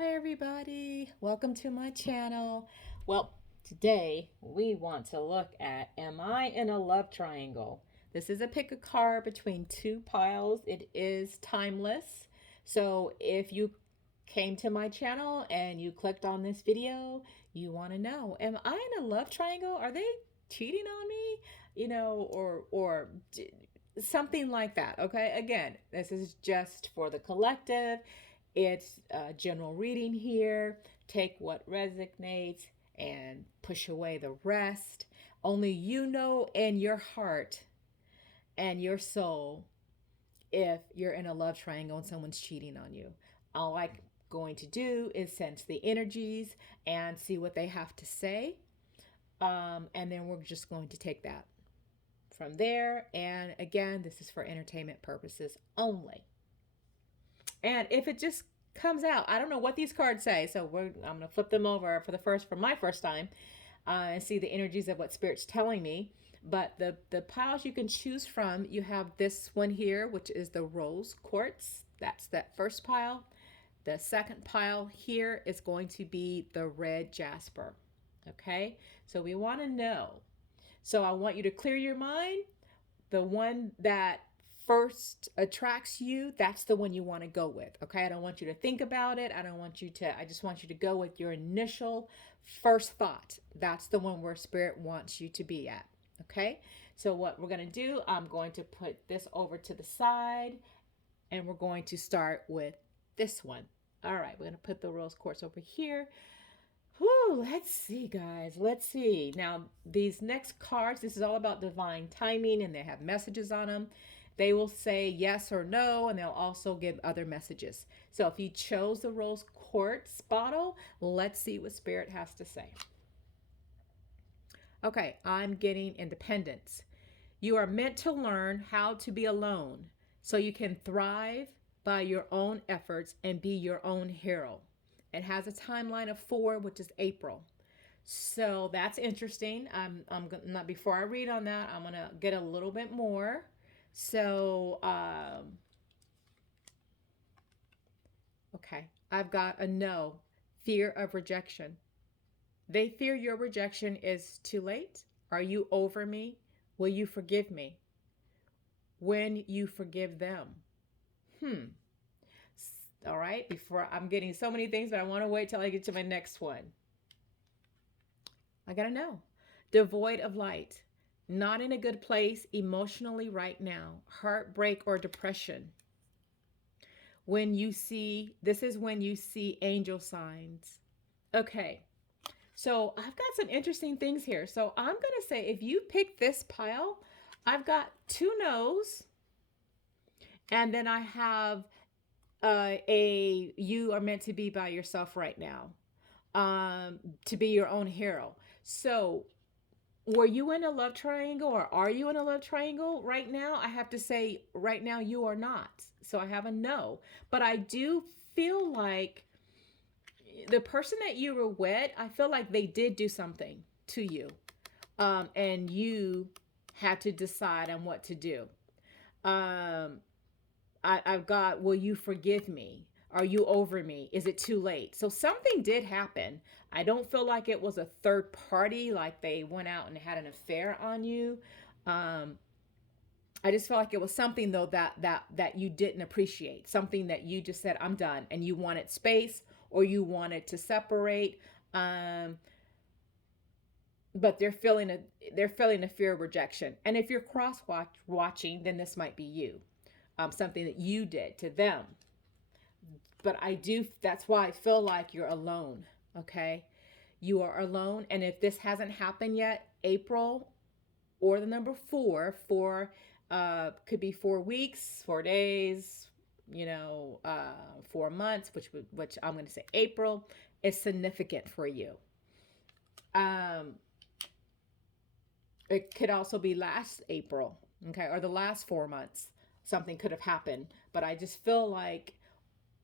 Hi everybody, welcome to my channel. Well, today we want to look at, am I in a love triangle? This is a pick a card between two piles. It is timeless. So if you came to my channel and you clicked on this video, you want to know, am I in a love triangle? Are they cheating on me? Something like that. Okay, again, this is just for the collective. It's a general reading here. Take what resonates and push away the rest. Only you know in your heart and your soul if you're in a love triangle and someone's cheating on you. All I'm going to do is sense the energies and see what they have to say. And then we're just going to take that from there. And again, this is for entertainment purposes only. And if it just comes out, I don't know what these cards say, so I'm gonna flip them over for my first time, and see the energies of what Spirit's telling me. But the piles you can choose from, you have this one here, which is the rose quartz. That's that first pile. The second pile here is going to be the red jasper. Okay, so we want to know. So I want you to clear your mind. The one that first attracts you, that's the one you want to go with. Okay, I don't want you to think about it. I just want you to go with your initial first thought. That's the one where Spirit wants you to be at. Okay, so what we're going to do, I'm going to put this over to the side and we're going to start with this one. All right, we're going to put the rose quartz over here. Whew, let's see, guys. Let's see. Now, these next cards, this is all about divine timing, and they have messages on them. They will say yes or no, and they'll also give other messages. So if you chose the rose quartz bottle, let's see what Spirit has to say. Okay, I'm getting independence. You are meant to learn how to be alone so you can thrive by your own efforts and be your own hero. It has a timeline of 4, which is April. So that's interesting. I'm not before I read on that. I'm gonna get a little bit more. So okay, I've got a no. Fear of rejection. They fear your rejection is too late. Are you over me? Will you forgive me? When you forgive them. All right, before I'm getting so many things, but I want to wait till I get to my next one. I gotta know. Devoid of light. Not in a good place emotionally right now. Heartbreak or depression. This is when you see angel signs. Okay, so I've got some interesting things here. So I'm gonna say if you pick this pile, I've got 2 no's, and then I have you are meant to be by yourself right now, to be your own hero. So were you in a love triangle, or are you in a love triangle right now? I have to say right now you are not. So I have a no. But I do feel like the person that you were with, I feel like they did do something to you. And you had to decide on what to do. I've got, will you forgive me? Are you over me? Is it too late? So something did happen. I don't feel like it was a third party, like they went out and had an affair on you. I just feel like it was something though that you didn't appreciate. Something that you just said, I'm done, and you wanted space or you wanted to separate. But they're feeling a fear of rejection. And if you're watching, then this might be you. Something that you did to them. But that's why I feel like you're alone. Okay, you are alone. And if this hasn't happened yet, April or the number 4 could be 4 weeks, 4 days, 4 months, which I'm going to say April is significant for you. It could also be last April, okay, or the last 4 months. Something could have happened, but I just feel like,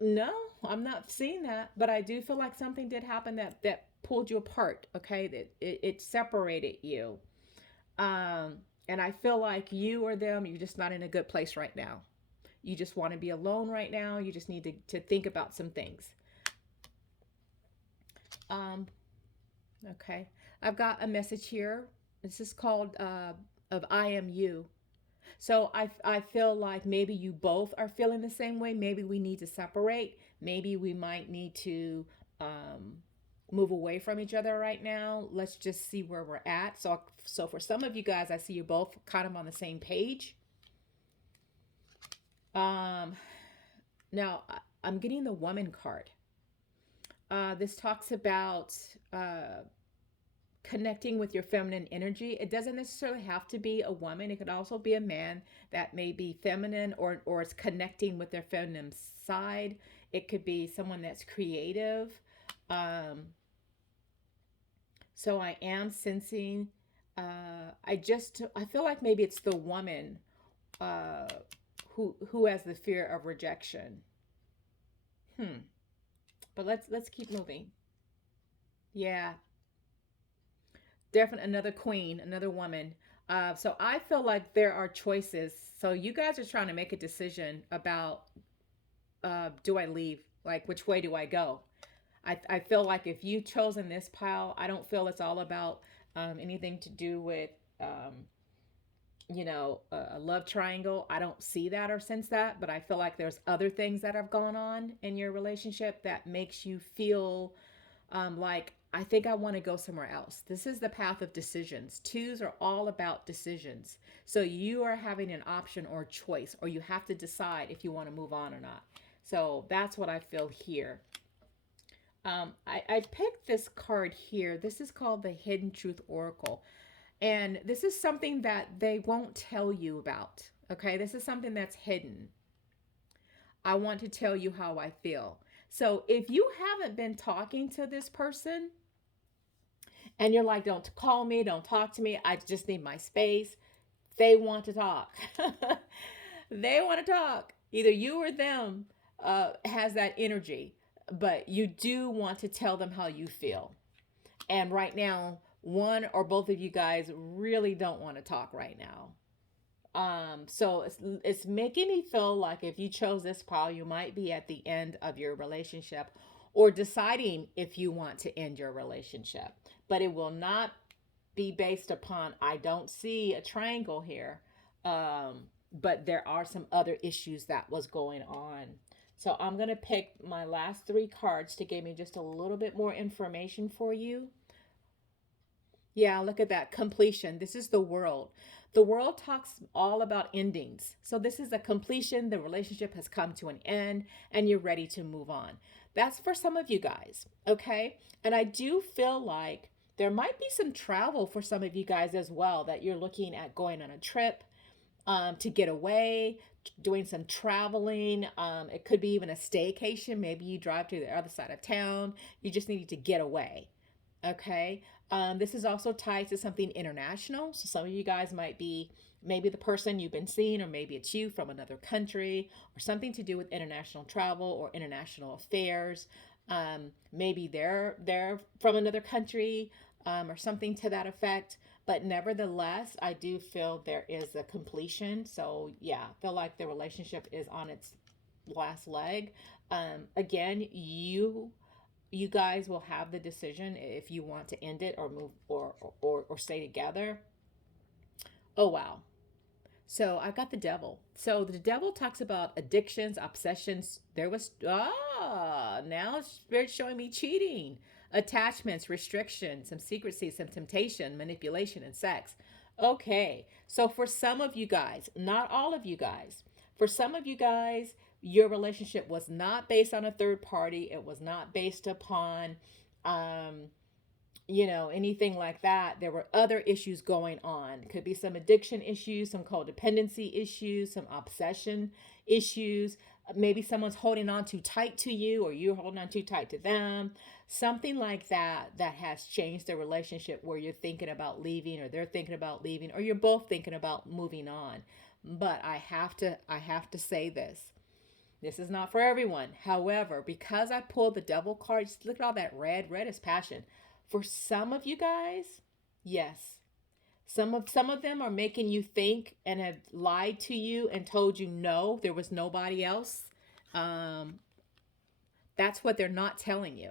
no, I'm not seeing that, but I do feel like something did happen that pulled you apart. Okay, that it separated you. And I feel like you or them, you're just not in a good place right now. You just want to be alone right now. You just need to think about some things. Um, okay. I've got a message here. This is called of I am you. So I feel like maybe you both are feeling the same way. Maybe we need to separate. Maybe we might need to um, move away from each other right now. Let's just see where we're at. So for some of you guys, I see you both kind of on the same page. Um, Now I'm getting the woman card. This talks about connecting with your feminine energy. It doesn't necessarily have to be a woman. It could also be a man that may be feminine or it's connecting with their feminine side. It could be someone that's creative. Um, so I am sensing. I feel like maybe it's the woman uh, who has the fear of rejection. Hmm. But let's keep moving. Yeah, definitely another queen, another woman. So I feel like there are choices. So you guys are trying to make a decision about do I leave? Like which way do I go? I feel like if you chosen this pile, I don't feel it's all about anything to do with a love triangle. I don't see that or sense that, but I feel like there's other things that have gone on in your relationship that makes you feel like I think I want to go somewhere else. This is the path of decisions. Twos are all about decisions. So you are having an option or choice, or you have to decide if you want to move on or not. So that's what I feel here. I picked this card here. This is called the Hidden Truth Oracle. And this is something that they won't tell you about. Okay, this is something that's hidden. I want to tell you how I feel. So if you haven't been talking to this person and you're like, don't call me, don't talk to me, I just need my space, they want to talk. They want to talk. Either you or them has that energy, but you do want to tell them how you feel. And right now, one or both of you guys really don't want to talk right now. So it's making me feel like if you chose this pile, you might be at the end of your relationship or deciding if you want to end your relationship. But it will not be based upon, I don't see a triangle here. But there are some other issues that was going on. So I'm going to pick my last three cards to give me just a little bit more information for you. Yeah, look at that completion. This is the world. The world talks all about endings. So this is a completion. The relationship has come to an end and you're ready to move on. That's for some of you guys. Okay. And I do feel like there might be some travel for some of you guys as well, that you're looking at going on a trip to get away, doing some traveling. It could be even a staycation. Maybe you drive to the other side of town. You just need to get away. Okay. This is also tied to something international. So some of you guys might be maybe the person you've been seeing, or maybe it's you from another country, or something to do with international travel or international affairs. Maybe they're from another country, or something to that effect. But nevertheless, I do feel there is a completion. So yeah, I feel like the relationship is on its last leg. Again, you guys will have the decision if you want to end it or move or stay together. Oh wow. So I got the devil. So the devil talks about addictions, obsessions. There was now it's showing me cheating, attachments, restrictions, some secrecy, some temptation, manipulation, and sex. Okay. So for some of you guys, not all of you guys, for some of you guys, your relationship was not based on a third party. It was not based upon um anything like that. There were other issues going on. Could be some addiction issues, some codependency issues, some obsession issues. Maybe someone's holding on too tight to you, or you're holding on too tight to them. Something like that that has changed the relationship, where you're thinking about leaving, or they're thinking about leaving, or you're both thinking about moving on. But I have to say this. This is not for everyone. However, because I pulled the devil card, just look at all that red. Red is passion. For some of you guys, yes. Some of them are making you think and have lied to you and told you no, there was nobody else. Um, that's what they're not telling you.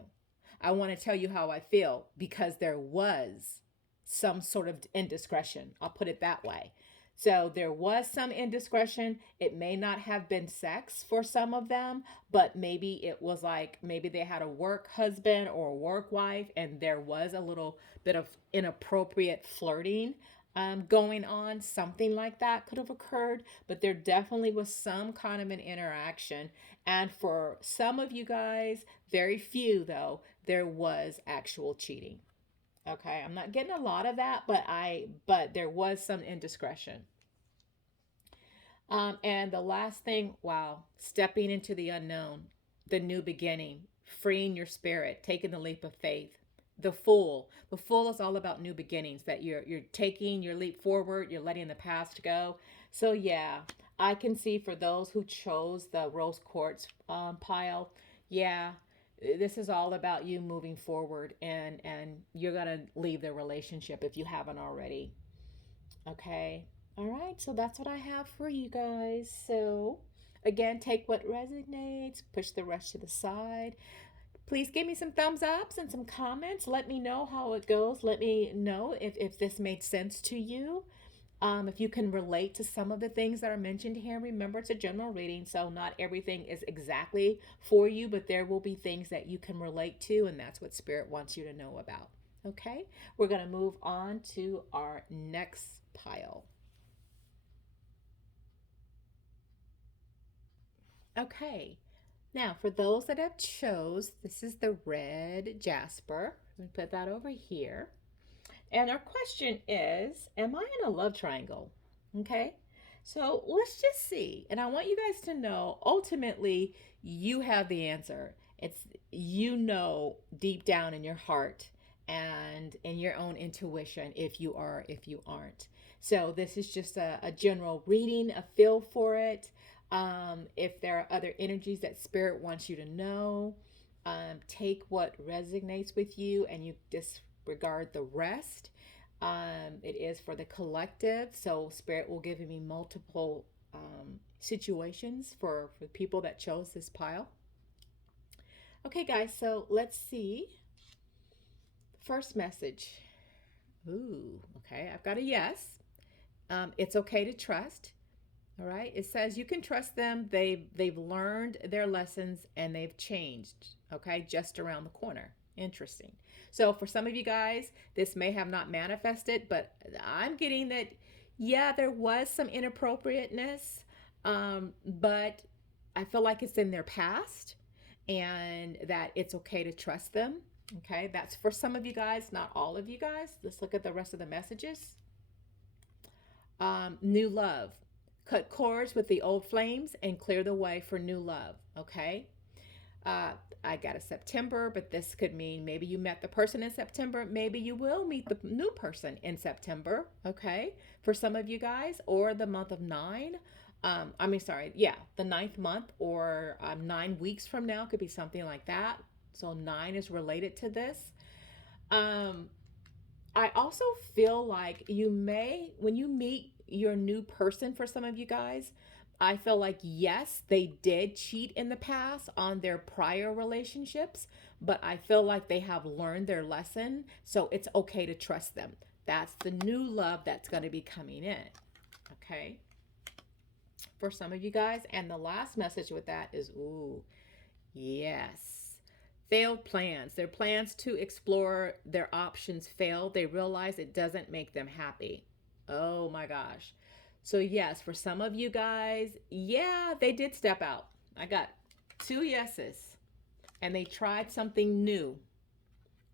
I want to tell you how I feel because there was some sort of indiscretion. I'll put it that way. So there was some indiscretion. It may not have been sex for some of them, but maybe it was like maybe they had a work husband or a work wife, and there was a little bit of inappropriate flirting going on. Something like that could have occurred, but there definitely was some kind of an interaction. And for some of you guys, very few though, there was actual cheating. Okay, I'm not getting a lot of that, but there was some indiscretion. And the last thing, wow, stepping into the unknown, the new beginning, freeing your spirit, taking the leap of faith. The fool is all about new beginnings. That you're taking your leap forward. You're letting the past go. So yeah, I can see for those who chose the rose quartz pile. Yeah, this is all about you moving forward, and you're gonna leave the relationship if you haven't already. Okay. All right. So that's what I have for you guys. So, again, take what resonates, push the rest to the side. Please give me some thumbs ups and some comments. Let me know how it goes. Let me know if this made sense to you. If you can relate to some of the things that are mentioned here, remember it's a general reading, so not everything is exactly for you, but there will be things that you can relate to, and that's what Spirit wants you to know about. Okay, we're going to move on to our next pile. Okay, now for those that have chose, this is the red Jasper. Let me put that over here. And our question is, am I in a love triangle? Okay. So let's just see. And I want you guys to know ultimately you have the answer. It's deep down in your heart and in your own intuition if you are, if you aren't. So this is just a general reading, a feel for it. If there are other energies that spirit wants you to know, take what resonates with you and you disregard the rest. It is for the collective, so spirit will give me multiple situations for people that chose this pile. Okay, guys, so let's see. First message. Ooh, okay, I've got a yes. It's okay to trust. All right. It says you can trust them. They've learned their lessons and they've changed. Okay, just around the corner. Interesting. So for some of you guys, this may have not manifested, but I'm getting that. Yeah, there was some inappropriateness, but I feel like it's in their past, and that it's okay to trust them. Okay, that's for some of you guys, not all of you guys. Let's look at the rest of the messages. New love. Cut cords with the old flames and clear the way for new love. Okay. Uh, I got a September, but this could mean maybe you met the person in September. Maybe you will meet the new person in September. Okay. For some of you guys, or the month of nine. Yeah, the ninth month, or 9 weeks from now could be something like that. So nine is related to this. Um, I also feel like you may, when you meet your new person, for some of you guys, I feel like, yes, they did cheat in the past on their prior relationships, but I feel like they have learned their lesson. So it's okay to trust them. That's the new love that's going to be coming in. Okay. For some of you guys. And the last message with that is, ooh, yes. Failed plans. Their plans to explore their options failed. They realize it doesn't make them happy. Oh my gosh. So, yes, for some of you guys, yeah, they did step out. I got 2 yeses. And they tried something new.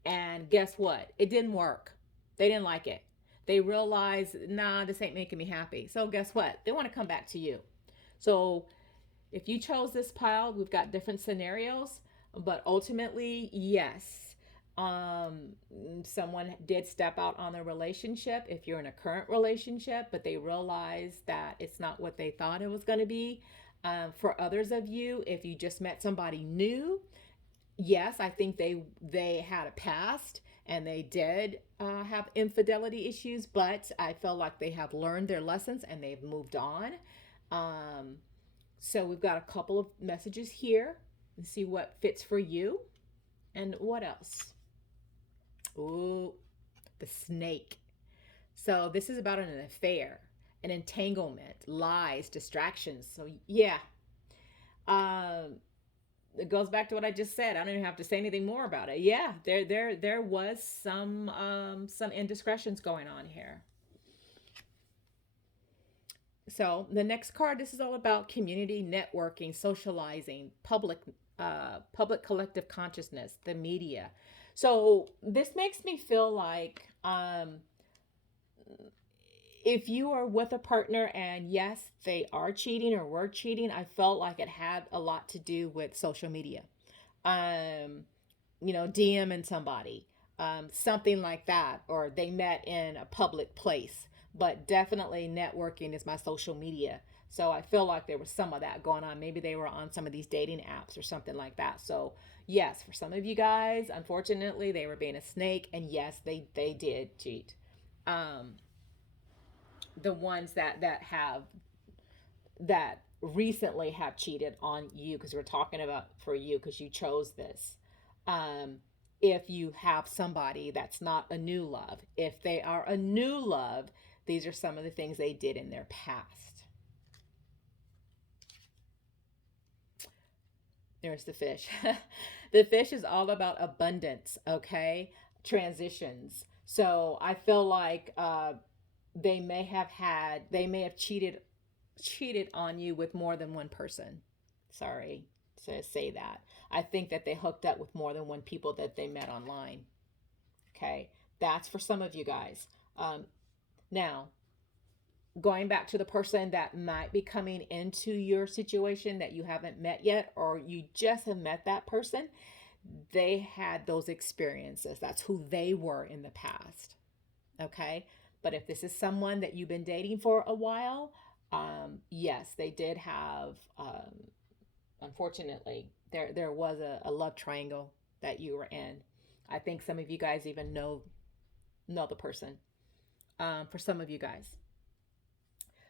And guess what? It didn't work. They didn't like it. They realized, nah, this ain't making me happy. So, guess what? They want to come back to you. So, if you chose this pile, we've got different scenarios, but ultimately, yes, someone did step out on their relationship. If you're in a current relationship, but they realize that it's not what they thought it was going to be. For others of you, if you just met somebody new, yes, I think they had a past and they did have infidelity issues, but I feel like they have learned their lessons and they've moved on. So we've got a couple of messages here and see what fits for you. And what else? Ooh, the snake. So this is about an affair, an entanglement, lies, distractions. So yeah, um, it goes back to what I just said. I don't even have to say anything more about it. Yeah, there was some indiscretions going on here. So the next card, this is all about community networking, socializing, public collective consciousness, the media. So this makes me feel like if you are with a partner and yes, they are cheating or were cheating, I felt like it had a lot to do with social media. Um, DMing somebody, something like that, or they met in a public place. But definitely networking is my social media. So I feel like there was some of that going on. Maybe they were on some of these dating apps or something like that. So yes, for some of you guys, unfortunately, they were being a snake, and yes, they did cheat. Um, the ones that recently have cheated on you, because we're talking about for you because you chose this. um if you have somebody that's not a new love, if they are a new love, these are some of the things they did in their past. There's the fish. The fish is all about abundance, okay? Transitions. So I feel like they may have cheated on you with more than one person. Sorry to say that. I think that they hooked up with more than one people that they met online. Okay, that's for some of you guys. Now, going back to the person that might be coming into your situation that you haven't met yet, or you just have met that person, they had those experiences. That's who they were in the past. Okay, but if this is someone that you've been dating for a while, yes, they did have. Unfortunately, there was a love triangle that you were in. I think some of you guys even know the person. For some of you guys,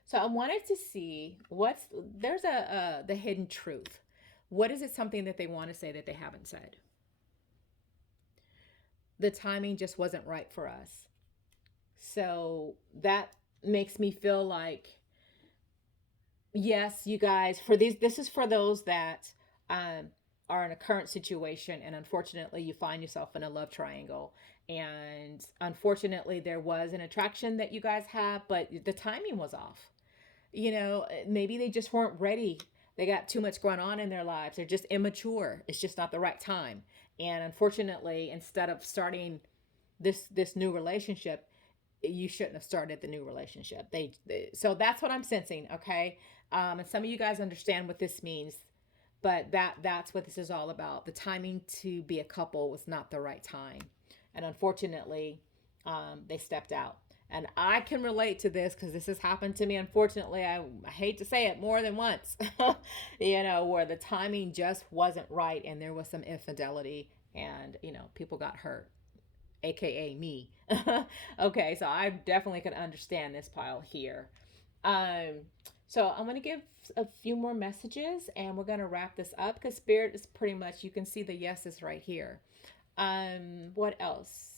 so I wanted to see what's there's a the hidden truth. What is it? Something that they want to say that they haven't said. The timing just wasn't right for us. So that makes me feel like, yes, you guys, for these, this is for those that um, are in a current situation, and unfortunately, you find yourself in a love triangle. And unfortunately, there was an attraction that you guys have, but the timing was off. Maybe they just weren't ready. They got too much going on in their lives. They're just immature. It's just not the right time. And unfortunately, instead of starting this new relationship, you shouldn't have started the new relationship. So that's what I'm sensing. Okay, and some of you guys understand what this means, but that's what this is all about. The timing to be a couple was not the right time, and unfortunately, they stepped out. And I can relate to this because this has happened to me. Unfortunately, I hate to say it more than once, where the timing just wasn't right and there was some infidelity, and people got hurt, aka me. Okay, so I definitely can understand this pile here. Um, so I'm gonna give a few more messages and we're gonna wrap this up because spirit is pretty much, you can see the yeses right here. What else?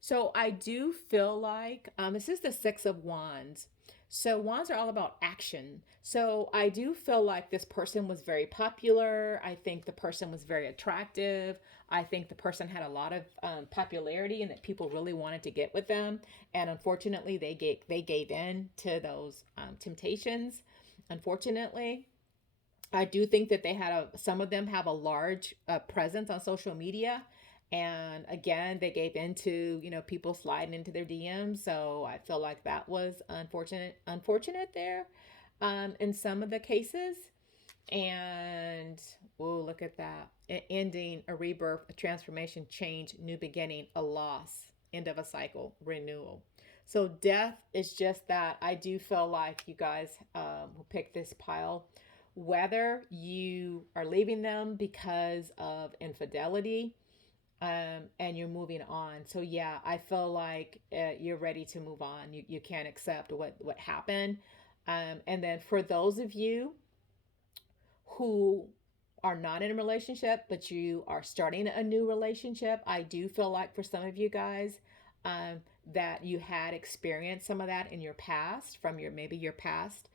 So I do feel like this is the Six of Wands. So wands are all about action. So I do feel like this person was very popular. I think the person was very attractive. I think the person had a lot of popularity and that people really wanted to get with them. And unfortunately, they gave in to those temptations. Unfortunately, I do think that some of them have a large presence on social media. And again, they gave into, people sliding into their DMs. So I feel like that was unfortunate there in some of the cases. And, oh, look at that. Ending, a rebirth, a transformation, change, new beginning, a loss, end of a cycle, renewal. So death is just that. I do feel like you guys will pick this pile, whether you are leaving them because of infidelity, and you're moving on. So yeah, I feel like you're ready to move on. You can't accept what happened. And then for those of you who are not in a relationship, but you are starting a new relationship, I do feel like for some of you guys, um, that you had experienced some of that in your past from your maybe your past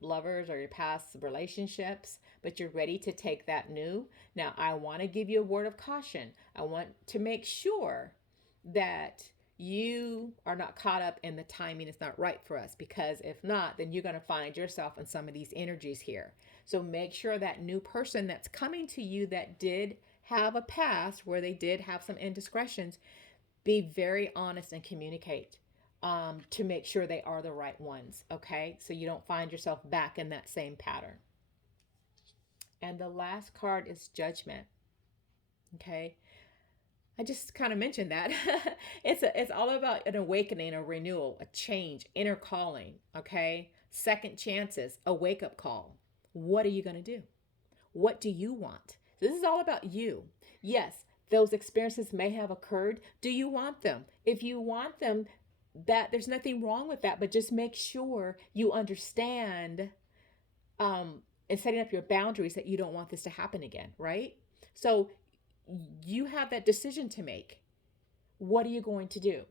lovers or your past relationships, but you're ready to take that new. Now, I want to give you a word of caution. I want to make sure that you are not caught up in the timing is not right for us, because if not, then you're going to find yourself in some of these energies here. So make sure that new person that's coming to you that did have a past where they did have some indiscretions, be very honest and communicate to make sure they are the right ones. Okay, so you don't find yourself back in that same pattern. And the last card is Judgment. Okay, I just kind of mentioned that. It's all about an awakening, a renewal, a change, inner calling, okay? Second chances, a wake-up call. What are you going to do? What do you want? This is all about you. Yes, those experiences may have occurred. Do you want them? If you want them, that there's nothing wrong with that, but just make sure you understand and setting up your boundaries that you don't want this to happen again, right? So you have that decision to make. What are you going to do?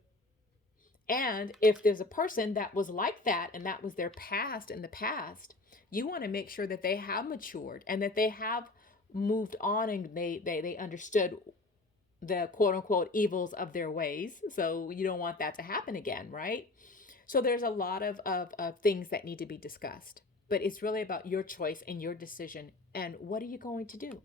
And if there's a person that was like that and that was their past in the past, you want to make sure that they have matured and that they have moved on and they understood the quote unquote evils of their ways. So you don't want that to happen again, right? So there's a lot of things that need to be discussed. But it's really about your choice and your decision. And what are you going to do?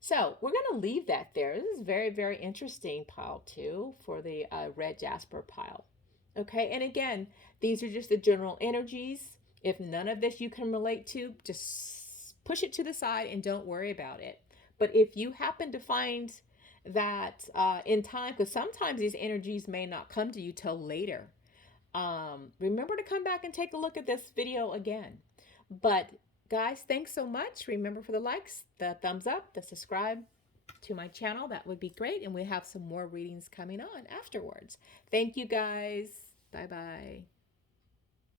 So we're going to leave that there. This is very, very interesting pile two for the red jasper pile. Okay, and again, these are just the general energies. If none of this you can relate to, just push it to the side and don't worry about it. But if you happen to find that in time, because sometimes these energies may not come to you till later, remember to come back and take a look at this video again. But guys, thanks so much. Remember for the likes, the thumbs up, the subscribe to my channel. That would be great. And we have some more readings coming on afterwards. Thank you guys. Bye-bye.